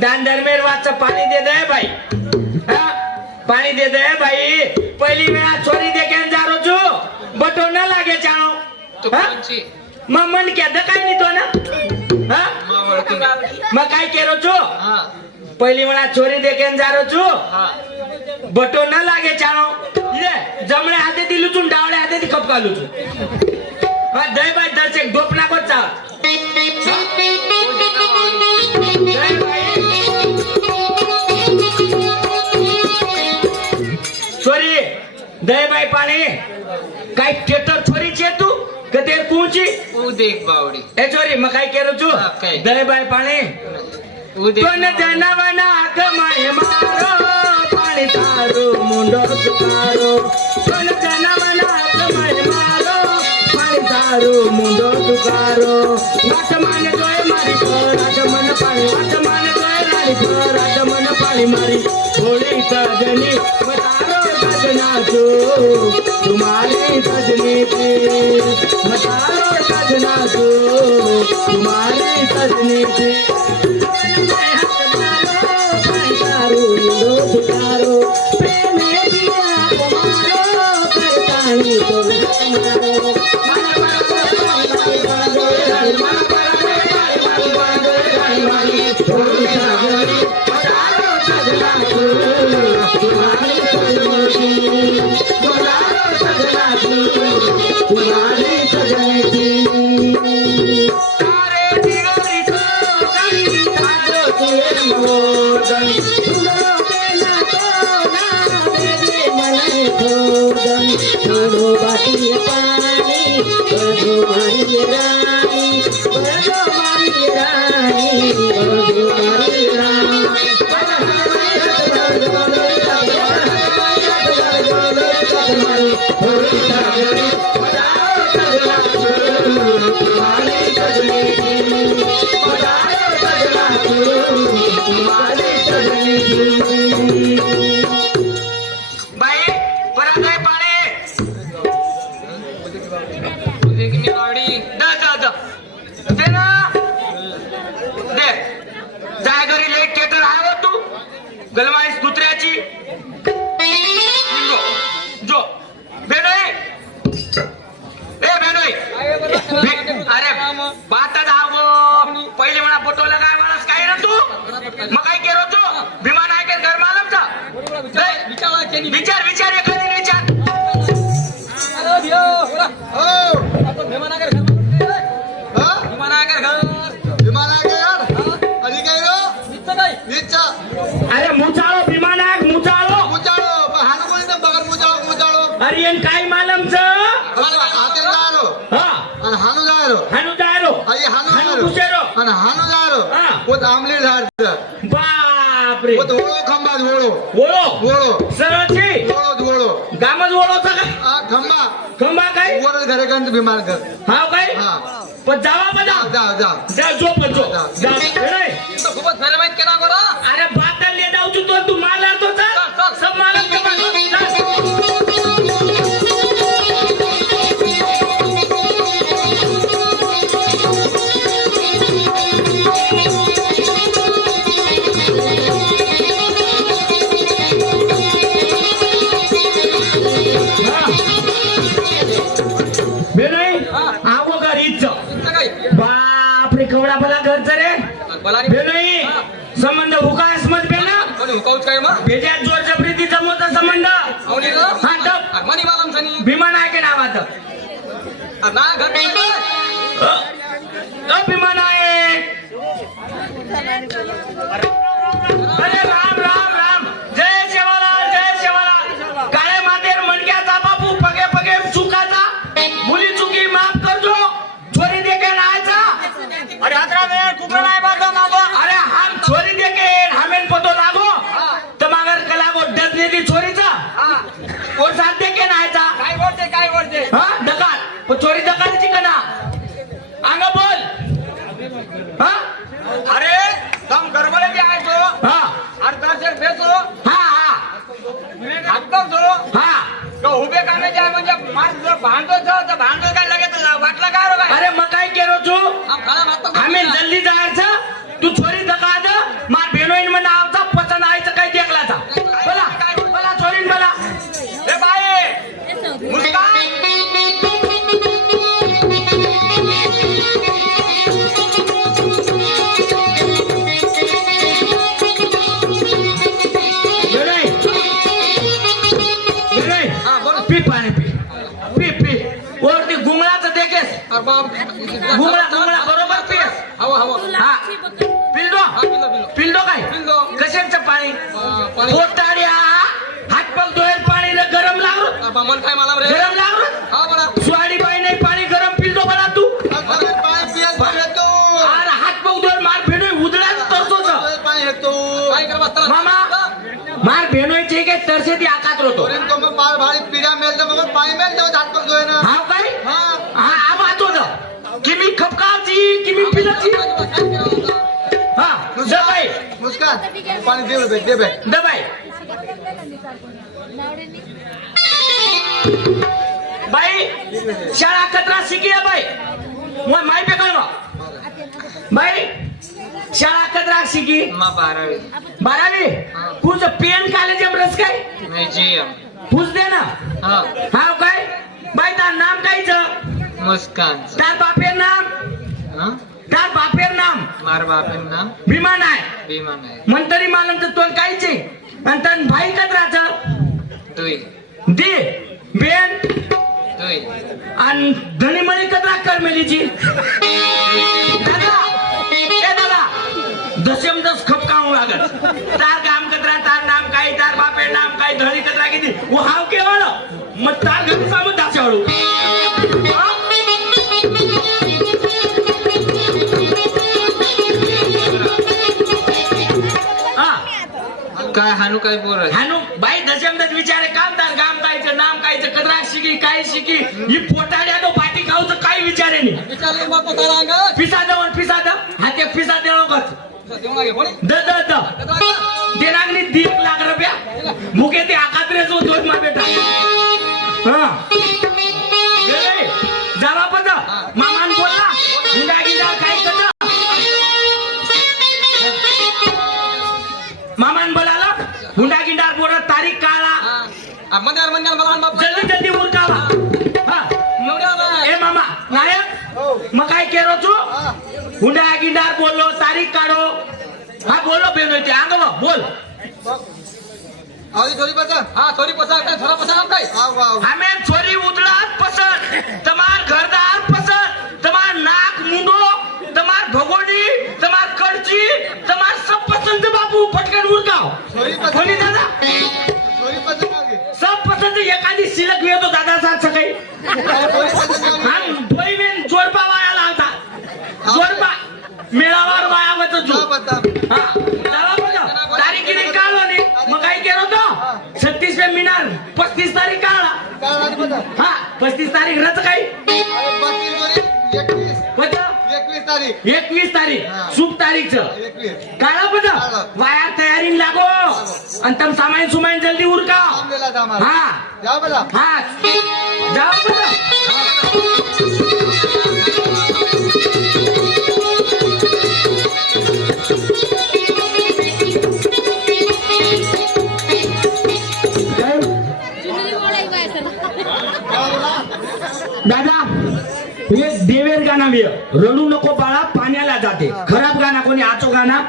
दान धर्मेर वाचा पानी दे दे भाई पानी दे दे भाई पहली मेरा छोरी देखे जारो छु बटो न लागे जानो तो कोणची मन क्या दकाई नहीं तो ना मैं काय केरो छु पहली मेरा छोरी देखे जारो छु बटो न लागे जानो ये जमणे हाथे दिलू छु डावळे हाथे दी कपकालू छु दय भाई 10 एक गोपना को चा छोरी दे भाई पानी काय टेटर छोरी छे तू के तेर कूची ऊ देख बावडी ए छोरी म काय केरो छु दे भाई पानी ऊ देख कोन जनवना कमाय मारो पानी तारो मुंडो सुकारो कोन जनवना कमाय मारो पानी तारो मुंडो सुकारो नाच माने तोय मारी राज मन पानी नाच माने तोय रानी राज मन पानी मारी थोड़ी सजनी बतारो सजना जो तुम्हारी सजनी थी बतारो सजना जो तुम्हारी सजनी थी प्रेम दिया तुम्हारो करतानी तो विचार विचार एखादी विचार अरे मुचाळो विमानाक मुचाळो अरे काय मालमच हानू जायरो हानू जायरो हानू कुशेरो आणि हानू जायरो पोत आमलेट झाड बापरे पोत ओळो खंबात ओळो ओळो ओळो सरळची ओळो गामच ओळोचा काय खंबा खंबा काय ओळो घरे गंज बिमार कर हाव काय पण जावा बजा जा झोप जा रे खूपच फेरे माहित केला करा अरे बाता ले जाऊ तू तू माला तो चल सब मालक के पास कवडा भला घर रे संबंध हुकास मत बेना हुकाऊच काय त्याच्यात जोर जबरीतीचा मोठा संबंध आवडी ग हा डब मनी मालम सनी भीमा नायक नावाचं ना घर भीमा नायक अरे राम राम राम जय शेवालाल काळे मातेर मणक्याचा बापू पगे पगे चुकाचा मुली चुकी माफ करजो छोरी देखे नायचा अरे अतरा वेळ कुठं नाही बाबा मागो अरे हम छोरी देखे हमेन पतो लागो तर मागर कला गो डस देती छोरीचा कोण साथ देखे नायचा काय बोलते हा दकाल पण छोरी दकालची कना अंग बोल हा अरे तुम गरबडे भी आए तो हा अर्धा से बेसो हा हातपाव जो हा तो उभे कामे जाय म्हणजे मार जर भांडो छ तर भांडो काय लगेच वाटला काय रो काय अरे मग काय केलो तू हम खाना मारतो आम्ही जल्दी जायचं तू छोरी दकाद मार बेनोईन म्हणा आवचा पसंद आयचं काय देखलाचा बोला छोरीन बोला ए बाई मुस्कान बेनोई हां बोल पी पाणी पी वरती गुंगळाचं देखेस अरे बाप गुंगळा बरोबर पीस हवा हा पिल्दो पिल्दो काय पिल्दो. कशाचं पाणी पाणी पोटाड्या हात पग धुयेल पाणी गरम लागलं अरे मन काय मला रे गरम लागलं हा बोला स्वाडी बाई नाही पाणी गरम पिल्दो बरा तू अरे पाय पियत येतो अरे हात पग धुयेल मार भेणोय उदळाच तरतोच पाय येतो काय कर बसता मामा मार भेणोयचे काय तरसे ती आकात होतो वरील तो मग पाय भारी पिढ्या मेलतो मग पाय मेलतो झाटपक जोय ना हा काय हा हा आवाज होता की मी खपकाची की मी पिलाची हा दबाई मुस्कान पाणी दे बे दबाई बाई शाळा कचरा शिकी बाई मग माय पे कळवा बाई शाळा कचरा शिकी मा 12वी तुझं पेन कॉलेज रस काय नाही जीएम पूछ दे ना हा हा काय बाई तार नाम कायचं मुस्कान तार बापेर नाम हा तार बापेर नाम मार बापेन नाम विमान आहे विमान आहे मंतरी मालम तर तोंड कायचे आणि तन भाई कचराचं दुई दे बेन दुई आणि धनीमणी कचरा करमेलीची दादा ए दादा दशम दस खप काम लागत तार काम कचरा तार नाम काय तार बापेर नाम काय धनी कचरा किती वो हाव केवळ मग तार घरी सामत दासेवाळू काय हानू काय बोर आहे हानू बाई दशमदच विचारे कामदार गाम कायचं नाम कायचं कचरा शिकी काय शिकी ही पोटाड्या तो पाठी खाऊचं काय विचारे नाही विचारले मग पोताला अंग पिसा दवण पिसा द हात एक पिसा देणं कच देऊ मागे कोणी द देनागनी 1 लाख रुपया मुके ते आकात्रेच होत मा बेटा हा गेले जावा पद मामान बोलला हुंडा गिंडा काय कच मामान बोलाला हुंडा गिंडा बोल तारीख काळा मंदिर मला बाप जल्दी जल्दी उरकावा हा ए मामा नायक मग काय केलो तू हुंडा गिंडार बोललो तारीख काढो हा बोलो बेनोयचे अंग बोल आवडी थोडी पचा हा थोडी पसार काय थोडा पसार काय आव आव हमें छोरी उतरात पसंद तमार घरदार पसंद तमार नाक मुंडो तमार भगोडी तमार कड़ची तमार सब पसंद बाबू फटकन उरकाव थोडी पचा कोणी दादा थोडी पचा मागे सब पसंद एखादी शिलक येतो दादा साथ सकाळी थोडी पचा मागे आणि भोईमेन जोडपा वाया लावता जोडपा मेळावर वायावत जो जा बता हा चला बघा तारीखीने काढ होती मग काय केलं होतं 36 मे मिनार 35 तारीख काढा काय राज बता हा 35 तारीख रच काही अरे 32 पता 21 तारीख 21 तारीख हा. शुभ तारीखचं 21 काढा पता काढा. वाया तयारी लागो आणि तम सामान सुमाइन जल्दी उरका आंबेला दामा हा जा बता हा जाओ पता दादा हे देवेर गाणं रडू नको बाळा पाण्याला जाते खराब गाणं कोणी आचो गाणं